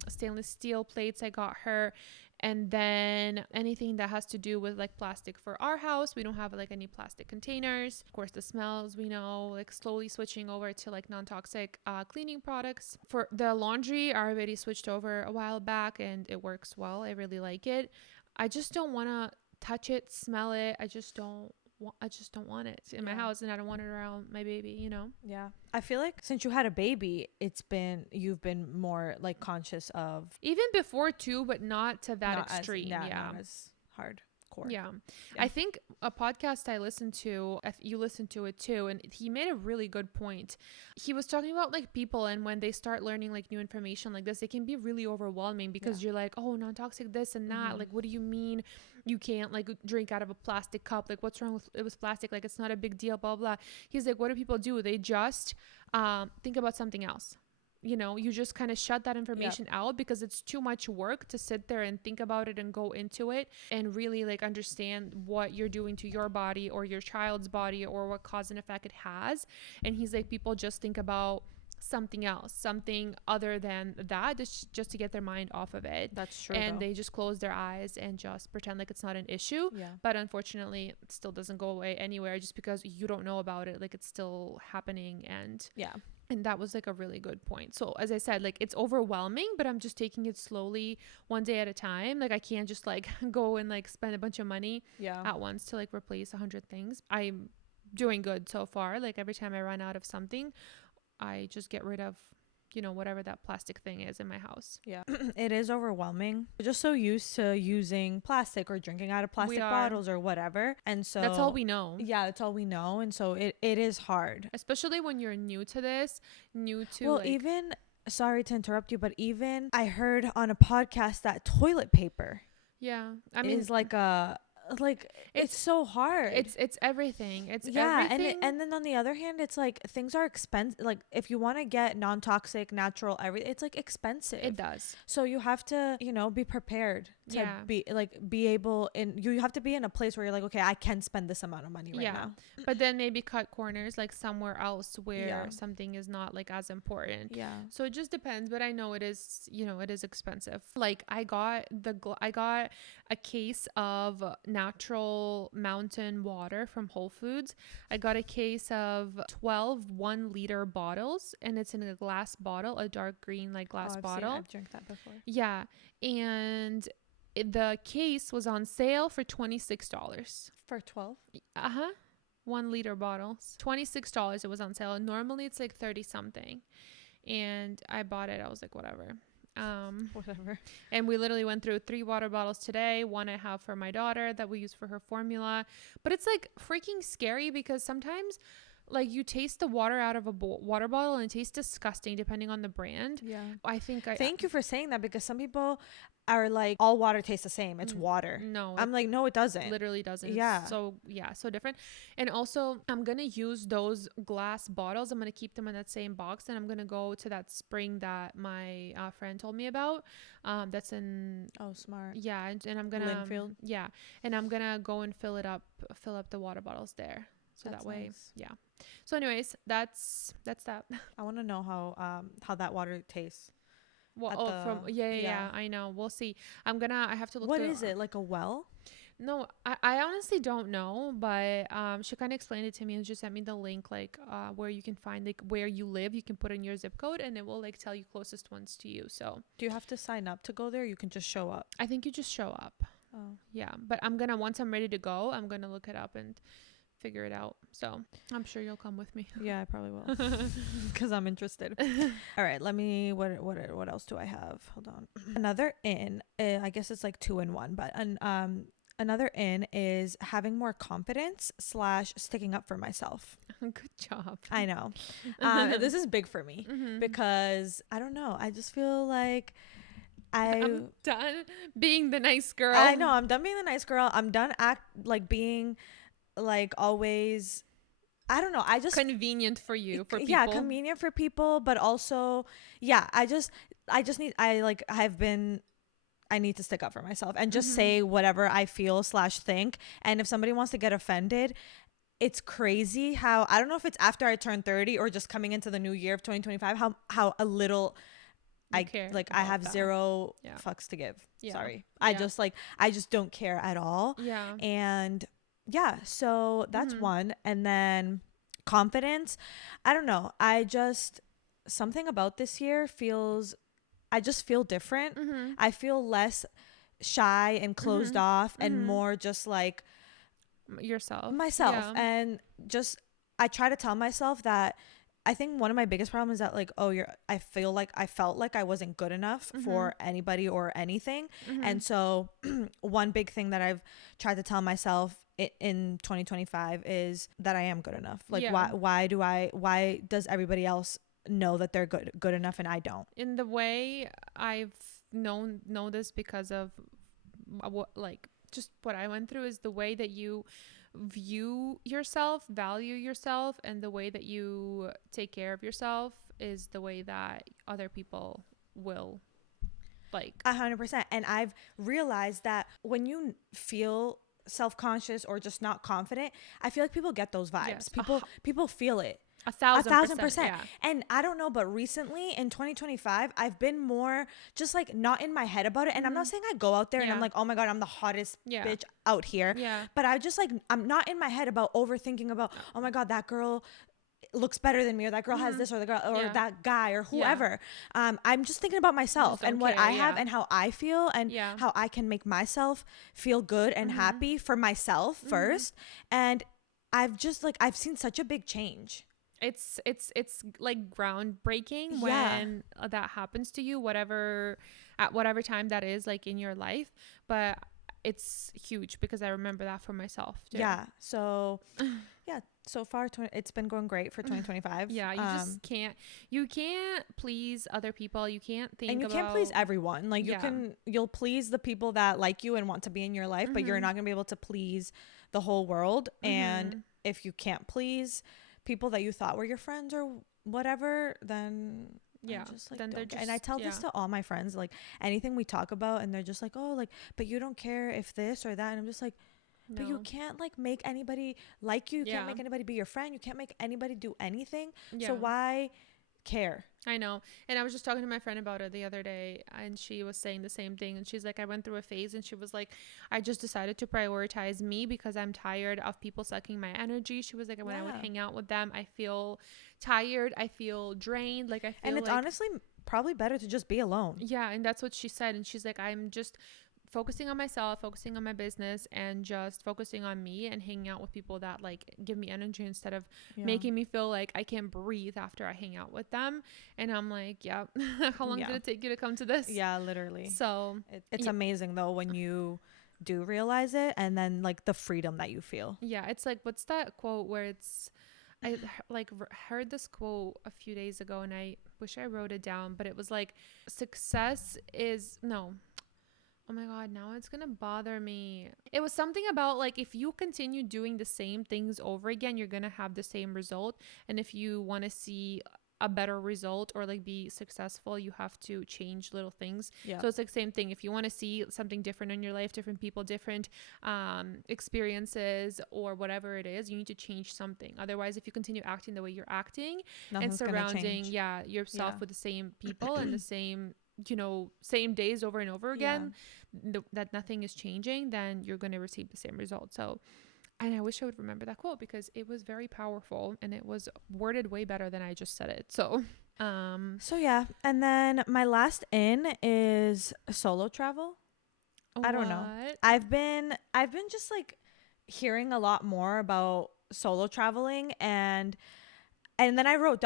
stainless steel plates. I got her. And then anything that has to do with like plastic for our house, we don't have like any plastic containers. Of course, the smells, we know, like slowly switching over to like non-toxic cleaning products. For the laundry, I already switched over a while back and it works well. I really like it. I just don't want to touch it, smell it. I just don't want it in my house, and I don't want it around my baby, you know? Yeah. I feel like since you had a baby, you've been more like conscious of. Even before too, but not to that extreme. Not as hardcore. Yeah. I think a podcast I listened to, if you listened to it too, and he made a really good point. He was talking about like people, and when they start learning like new information like this, it can be really overwhelming because you're like, oh, non-toxic this and that. Like, what do you mean you can't like drink out of a plastic cup? Like, what's wrong with it was plastic? Like, it's not a big deal, blah, blah. He's like, what do people do? They just think about something else. You know, you just kind of shut that information out because it's too much work to sit there and think about it and go into it and really like understand what you're doing to your body or your child's body or what cause and effect it has. And he's like, people just think about something else, something other than that, just to get their mind off of it. That's true. And they just close their eyes and just pretend like it's not an issue. Yeah. But unfortunately, it still doesn't go away anywhere just because you don't know about it. Like, it's still happening. And that was like a really good point. So as I said, like, it's overwhelming, but I'm just taking it slowly, one day at a time. Like, I can't just like go and like spend a bunch of money at once to like replace 100 things. I'm doing good so far. Like, every time I run out of something, I just get rid of, you know, whatever that plastic thing is in my house. Yeah. It is overwhelming. We're just so used to using plastic or drinking out of plastic bottles or whatever. And so that's all we know. Yeah, that's all we know. And so it is hard. Especially when you're new to this, well, like, even, sorry to interrupt you, but even I heard on a podcast that toilet paper I mean, is like it's so hard. It's everything. It's everything. And then on the other hand, it's like things are expensive. Like, if you want to get non-toxic, natural, everything, it's like expensive. It does. So you have to, you know, be prepared to be able, and you have to be in a place where you're like, okay, I can spend this amount of money right now. But then maybe cut corners like somewhere else where something is not like as important. Yeah. So it just depends, but I know it is, you know, it is expensive. Like, I got a case of natural mountain water from Whole Foods. I got a case of 12 1-liter bottles, and it's in a glass bottle, a dark green like glass bottle. I've drank that before. Yeah. And the case was on sale for $26. For 12? 1-liter bottles. $26 it was on sale. Normally it's like 30 something. And I bought it. I was like, whatever. And we literally went through 3 water bottles today. One I have for my daughter that we use for her formula. But it's like freaking scary because sometimes like you taste the water out of a water bottle and it tastes disgusting depending on the brand. Yeah. I think Thank you for saying that, because some people are like, all water tastes the same. It's water. No. I'm like, no, it doesn't. Literally doesn't. Yeah. It's so different. And also, I'm going to use those glass bottles. I'm going to keep them in that same box, and I'm going to go to that spring that my friend told me about. That's in... Oh, smart. Yeah. And I'm going to... Linfield. Yeah. And I'm going to go and fill up the water bottles there. So that's that way, nice. Yeah. So anyways, that's that. I want to know how that water tastes. Well, yeah, I know. We'll see. I have to look. What is it, like a well? No, I honestly don't know, but she kind of explained it to me and just sent me the link, like where you can find like where you live. You can put in your zip code and it will like tell you closest ones to you. So do you have to sign up to go there? You can just show up. I think you just show up. Oh. Yeah, but once I'm ready to go, I'm gonna look it up and figure it out. So I'm sure you'll come with me. Yeah, I probably will, because I'm interested. All right, let me, what else do I have? Hold on. Another in, I guess it's like 2 in 1, but another in is having more confidence / sticking up for myself. Good job. I know. And this is big for me because I don't know. I just feel like I'm done being the nice girl. I know, I'm done being the nice girl. I'm done being like always, I don't know. I just convenient for you, for people. Yeah, convenient for people, but also, yeah, I need, I need to stick up for myself and just say whatever I feel / think. And if somebody wants to get offended, it's crazy how, I don't know if it's after I turn 30 or just coming into the new year of 2025, how a little I have that. Zero fucks to give. Sorry. I just don't care at all. Yeah. And yeah, so that's one. And then confidence, I don't know. Something about this year I just feel different. I feel less shy and closed off and more just like myself. Yeah. And just, I try to tell myself that I think one of my biggest problems is that like, I felt like I wasn't good enough for anybody or anything. And so one big thing that I've tried to tell myself in 2025 is that I am good enough. Like, why does everybody else know that they're good enough and I don't? In the way I've know this because of what I went through, is the way that you view yourself, value yourself, and the way that you take care of yourself is the way that other people will like. 100%. And I've realized that when you feel self-conscious or just not confident, I feel like people get those vibes. Yes. People feel it. 1,000%. Yeah. And I don't know, but recently in 2025, I've been more just like not in my head about it. And I'm not saying I go out there and I'm like, oh my God, I'm the hottest bitch out here. Yeah. But I just like, I'm not in my head about overthinking about, oh my God, that girl looks better than me, or that girl has this, or the girl or that guy or whoever. I'm just thinking about myself and what I have and how I feel and how I can make myself feel good and happy for myself first. And I've just like, I've seen such a big change. It's like groundbreaking when that happens to you, at whatever time that is, like in your life. But it's huge because I remember that for myself too. Yeah. So so far it's been going great for 2025. Yeah. You can't please other people. You can't think and you can't please everyone. Like you'll please the people that like you and want to be in your life, but you're not gonna be able to please the whole world. And if you can't please people that you thought were your friends or whatever, then just like, then they're just, and I tell this to all my friends, like anything we talk about, and they're just like, oh, like, but you don't care if this or that, and I'm just like, no. But you can't like make anybody like you. You can't make anybody be your friend. You can't make anybody do anything. So why care? I know. And I was just talking to my friend about it the other day, and she was saying the same thing. And she's like, I went through a phase, and she was like, I just decided to prioritize me because I'm tired of people sucking my energy. She was like, when I would hang out with them, I feel tired. I feel drained. Like I feel and it's like, honestly probably better to just be alone. Yeah. And that's what she said. And she's like, I'm just focusing on myself, focusing on my business, and just focusing on me and hanging out with people that like give me energy instead of making me feel like I can't breathe after I hang out with them. And I'm like, how long did it take you to come to this? Yeah, literally. So it's amazing though when you do realize it, and then like the freedom that you feel. Yeah, it's like, what's that quote where it's, I like heard this quote a few days ago and I wish I wrote it down, but it was like, oh my God, now it's gonna bother me. It was something about like, if you continue doing the same things over again, you're gonna have the same result. And if you want to see a better result or like be successful, you have to change little things. So it's like same thing. If you want to see something different in your life, different people, different experiences or whatever it is, you need to change something. Otherwise, if you continue acting the way you're acting, nothing's and surrounding yourself with the same people and the same days over and over again, that nothing is changing, then you're going to receive the same result. So, and I wish I would remember that quote because it was very powerful and it was worded way better than I just said it. So yeah. And then my last in is solo travel. I don't know. I've been just like hearing a lot more about solo traveling, and then I wrote ...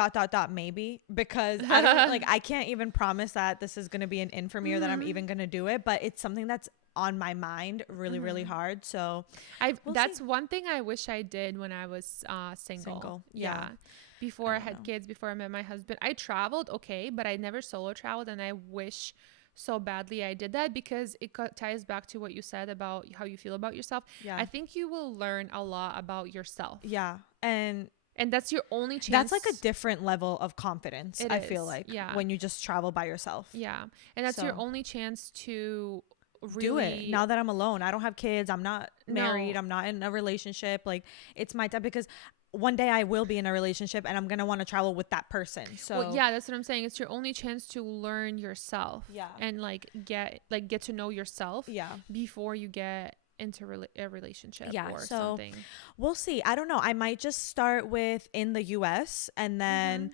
maybe, because I don't like, I can't even promise that this is going to be an in for me or that I'm even going to do it, but it's something that's on my mind really hard. So that's one thing I wish I did when I was single. Yeah. Before I had kids, before I met my husband, I traveled, okay, but I never solo traveled, and I wish so badly I did that, because it ties back to what you said about how you feel about yourself. I think you will learn a lot about yourself. And that's your only chance. That's like a different level of confidence, I feel like, when you just travel by yourself. Yeah. And that's your only chance to really do it. Now that I'm alone, I don't have kids, I'm not married, I'm not in a relationship. Like, it's my time, because one day I will be in a relationship and I'm going to want to travel with that person. So well, yeah, that's what I'm saying. It's your only chance to learn yourself. And get to know yourself. Before you get into a relationship or something. We'll see. I don't know. I might just start with in the US, and then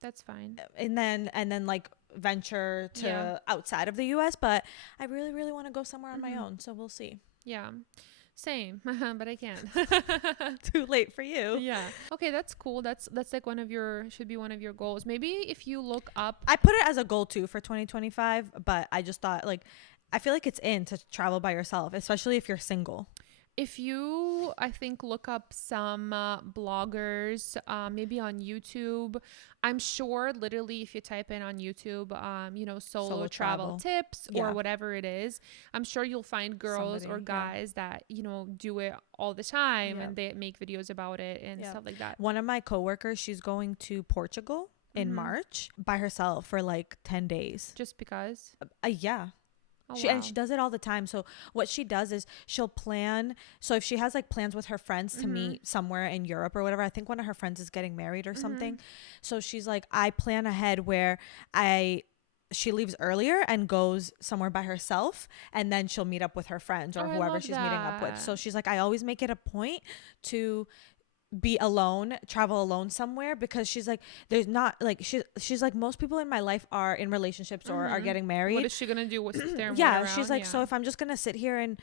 that's fine. And then like venture to outside of the US, but I really want to go somewhere on my own, so we'll see. Same. But I can't. Too late for you. Okay, that's cool. That's like should be one of your goals. Maybe if you look up, I put it as a goal too for 2025, but I just thought, like, I feel like it's in to travel by yourself, especially if you're single. If you, I think, look up some bloggers, maybe on YouTube, I'm sure literally if you type in on YouTube, solo travel tips or whatever it is, I'm sure you'll find girls or guys that, do it all the time and they make videos about it and stuff like that. One of my coworkers, she's going to Portugal in March by herself for like 10 days. Just because? And she does it all the time. So what she does is she'll plan. So if she has like plans with her friends to meet somewhere in Europe or whatever, I think one of her friends is getting married or something. So she's like, I plan ahead where she leaves earlier and goes somewhere by herself, and then she'll meet up with her friends or whoever she's meeting up with. So she's like, I always make it a point to be alone, travel alone somewhere, because she's like, there's not like, she's like, most people in my life are in relationships or are getting married. What is she gonna do? Sit there and yeah, she's like, so if I'm just gonna sit here and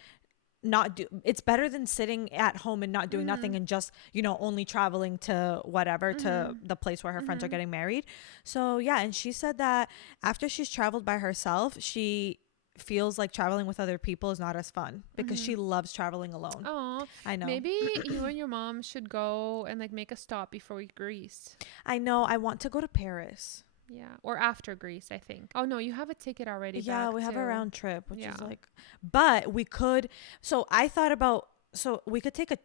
not do, it's better than sitting at home and not doing nothing and just, only traveling to whatever, to the place where her friends are getting married. So yeah, and she said that after she's traveled by herself, she feels like traveling with other people is not as fun, because she loves traveling alone. Oh, I know. Maybe you and your mom should go and like make a stop before Greece. I know. I want to go to Paris. Yeah, or after Greece, I think. Oh no, you have a ticket already. Yeah, we have a round trip, which is like, but we could. So I thought about, so we could take a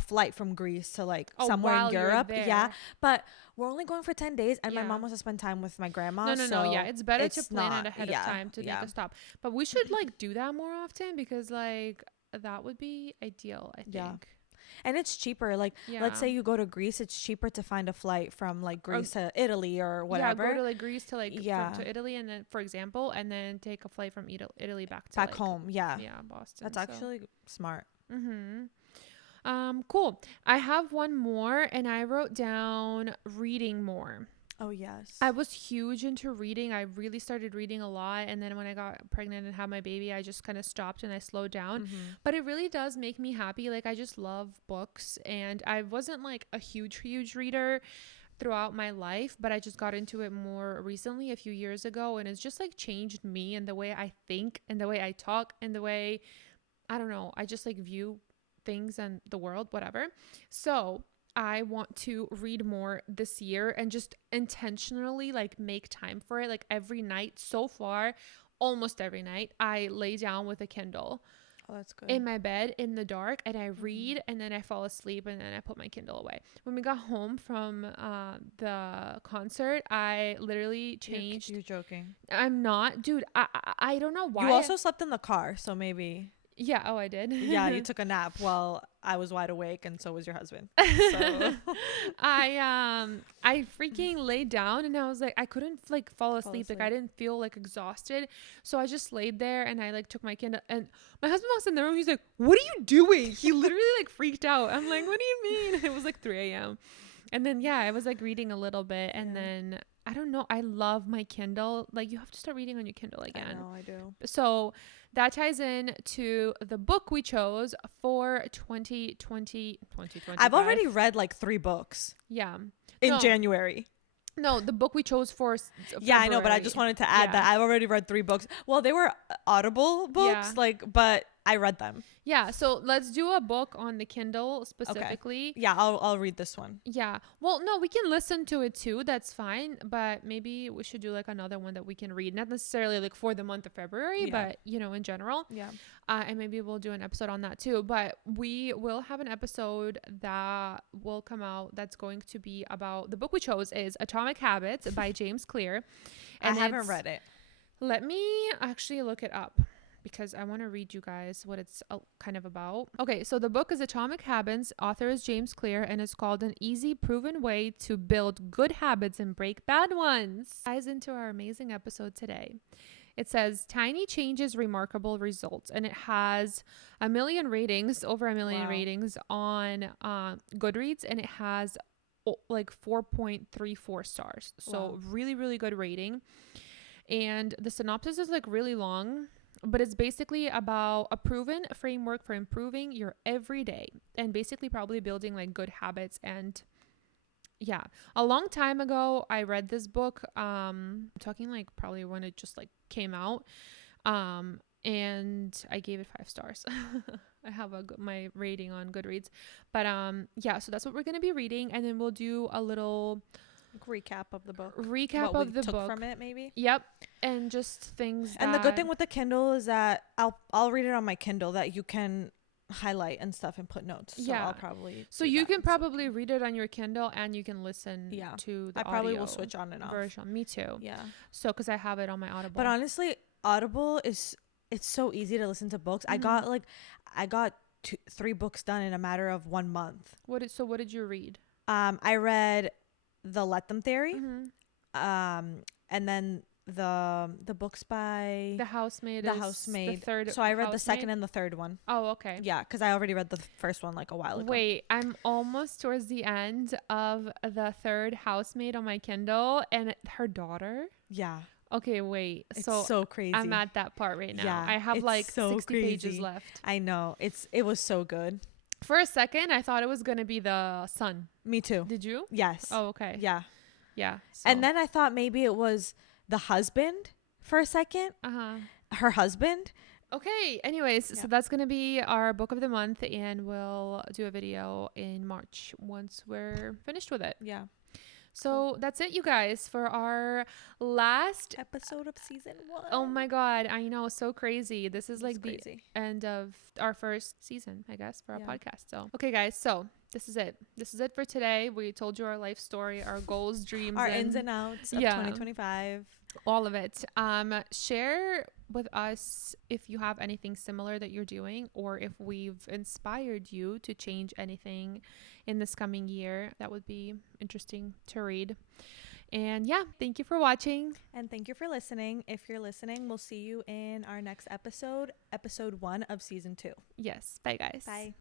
flight from Greece to like somewhere in Europe. Yeah, but we're only going for 10 days, and my mom wants to spend time with my grandma. No. Yeah, it's better to plan it ahead of time to make a stop. But we should like do that more often, because like that would be ideal, I think. Yeah. And it's cheaper. Like, let's say you go to Greece, it's cheaper to find a flight from like Greece to Italy or whatever. Yeah, go to like Greece to like to Italy, and then, for example, and then take a flight from Italy back to home. Yeah, Boston. That's actually smart. Cool. I have one more, and I wrote down reading more. Oh yes. I was huge into reading. I really started reading a lot, and then when I got pregnant and had my baby, I just kind of stopped and I slowed down. But it really does make me happy. Like, I just love books, and I wasn't like a huge reader throughout my life, but I just got into it more recently, a few years ago, and it's just like changed me and the way I think and the way I talk and the way, I don't know, I just like view things and the world, whatever. So I want to read more this year and just intentionally like make time for it. Like every night so far, almost every night, I lay down with a Kindle. Oh, that's good. In my bed in the dark, and I read, and then I fall asleep, and then I put my Kindle away. When we got home from the concert, I literally changed. You're joking. I'm not, dude. I don't know why. You also slept in the car, so maybe. Yeah. Oh, I did. Yeah, you took a nap while I was wide awake, and so was your husband. So. I freaking laid down, and I was like, I couldn't like fall asleep. Like I didn't feel like exhausted, so I just laid there, and I like took my Kindle, and my husband walks in the room. He's like, "What are you doing?" He literally like freaked out. I'm like, "What do you mean?" It was like 3 a.m. And then I was like reading a little bit, and then I don't know. I love my Kindle. Like, you have to start reading on your Kindle again. I know, I do. So that ties in to the book we chose for 2020. I've already read like 3 books. Yeah. In January. No, the book we chose for Yeah, I know, but I just wanted to add that I've already read 3 books. Well, they were Audible books, but I read them. Yeah, so let's do a book on the Kindle specifically. Okay. Yeah, I'll read this one. Yeah. Well, no, we can listen to it too. That's fine. But maybe we should do like another one that we can read. Not necessarily like for the month of February, but, you know, in general. Yeah. And maybe we'll do an episode on that too. But we will have an episode that will come out that's going to be about the book we chose is Atomic Habits by James Clear. And I haven't read it. Let me actually look it up, because I want to read you guys what it's kind of about. Okay, so the book is Atomic Habits. Author is James Clear, and it's called An Easy, Proven Way to Build Good Habits and Break Bad Ones. Ties into our amazing episode today. It says, tiny changes, remarkable results. And it has over 1 million ratings on Goodreads, and it has like 4.34 stars. So really, really good rating. And the synopsis is like really long, but it's basically about a proven framework for improving your everyday and basically probably building like good habits. And yeah, a long time ago, I read this book. I'm talking like probably when it just like came out. And I gave it 5 stars. I have my rating on Goodreads, but yeah, so that's what we're going to be reading. And then we'll do a little recap of the book. What we took from it, maybe. Yep. And just things. And the good thing with the Kindle is that I'll read it on my Kindle, that you can highlight and stuff and put notes. So I'll probably. So you can probably read it on your Kindle and you can listen to the I probably will switch on and off version. Me too. Yeah. So because I have it on my Audible. But honestly, Audible it's so easy to listen to books. Mm-hmm. I got 3 books done in a matter of 1 month. What did you read? I read The Let Them Theory. Mm-hmm. And then the books by The Housemaid. The third. So I read the second and the third one. Oh, okay. Yeah, because I already read the first one like a while ago. Wait, I'm almost towards the end of the third Housemaid on my Kindle, and her daughter. Yeah. Okay, wait. It's so crazy. I'm at that part right now. Yeah, I have like 60 pages left. I know. It was so good. For a second, I thought it was going to be the son. Me too. Did you? Yes. Oh, okay. Yeah. Yeah. So. And then I thought maybe it was the husband for a second. Her husband. Okay. Anyways, so that's going to be our book of the month, and we'll do a video in March once we're finished with it. Yeah. So that's it, you guys, for our last episode of season 1. Oh my God. I know. So crazy. This is like the crazy end of our first season, I guess, for our podcast. So, okay, guys. So this is it. This is it for today. We told you our life story, our goals, dreams, our ins and outs of 2025. All of it. Share with us if you have anything similar that you're doing, or if we've inspired you to change anything in this coming year. That would be interesting to read. And yeah, thank you for watching. And thank you for listening. If you're listening, we'll see you in our next episode 1 of season 2. Yes. Bye, guys. Bye.